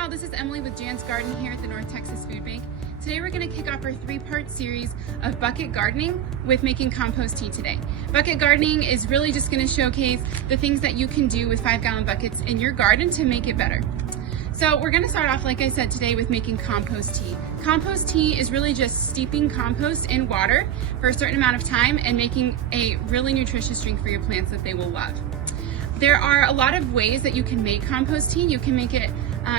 y'all, this is Emily with Jan's Garden here at the North Texas Food Bank. Today we're going to kick off our 3-part series of bucket gardening with making compost tea today. Bucket gardening is really just going to showcase the things that you can do with 5-gallon buckets in your garden to make it better. So we're going to start off, like I said, today with making compost tea. Compost tea is really just steeping compost in water for a certain amount of time and making a really nutritious drink for your plants that they will love. There are a lot of ways that you can make compost tea. You can make it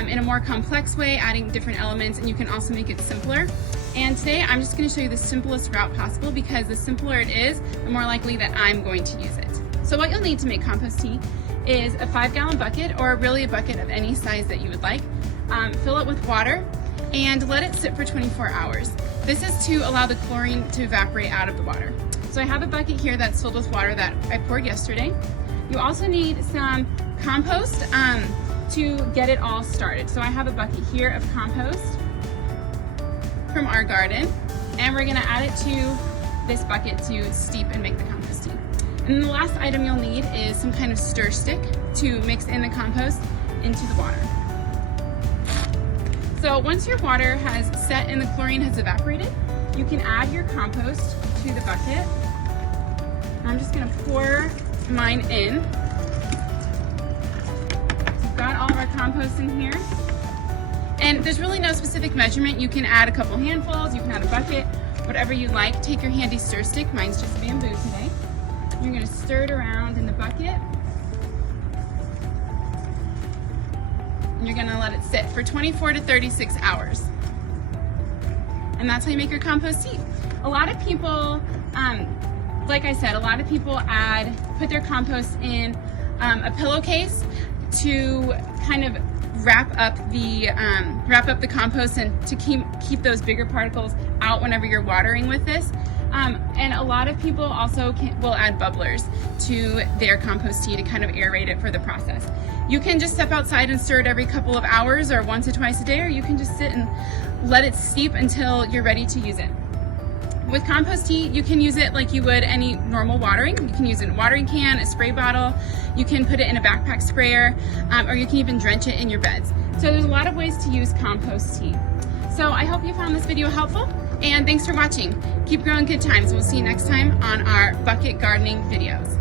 in a more complex way, adding different elements, and you can also make it simpler. And today I'm just going to show you the simplest route possible, because the simpler it is, the more likely that I'm going to use it. So what you'll need to make compost tea is a 5-gallon bucket, or really a bucket of any size that you would like. Fill it with water and let it sit for 24 hours. This is to allow the chlorine to evaporate out of the water. So I have a bucket here that's filled with water that I poured yesterday. You also need some compost to get it all started. So I have a bucket here of compost from our garden, and we're gonna add it to this bucket to steep and make the compost tea. And then the last item you'll need is some kind of stir stick to mix in the compost into the water. So once your water has set and the chlorine has evaporated, you can add your compost to the bucket. I'm just gonna pour mine in. We've got all of our compost in here. And there's really no specific measurement. You can add a couple handfuls, you can add a bucket, whatever you like. Take your handy stir stick. Mine's just bamboo today. You're gonna stir it around in the bucket. And you're gonna let it sit for 24 to 36 hours. And that's how you make your compost tea. A lot of people, like I said, a lot of people put their compost in a pillowcase to kind of wrap up the compost and to keep those bigger particles out whenever you're watering with this. And a lot of people also will add bubblers to their compost tea to kind of aerate it for the process. You can just step outside and stir it every couple of hours or once or twice a day, or you can just sit and let it steep until you're ready to use it. With compost tea, you can use it like you would any normal watering. You can use it in a watering can, a spray bottle, you can put it in a backpack sprayer, or you can even drench it in your beds. So there's a lot of ways to use compost tea. So I hope you found this video helpful, and thanks for watching. Keep growing good times. We'll see you next time on our bucket gardening videos.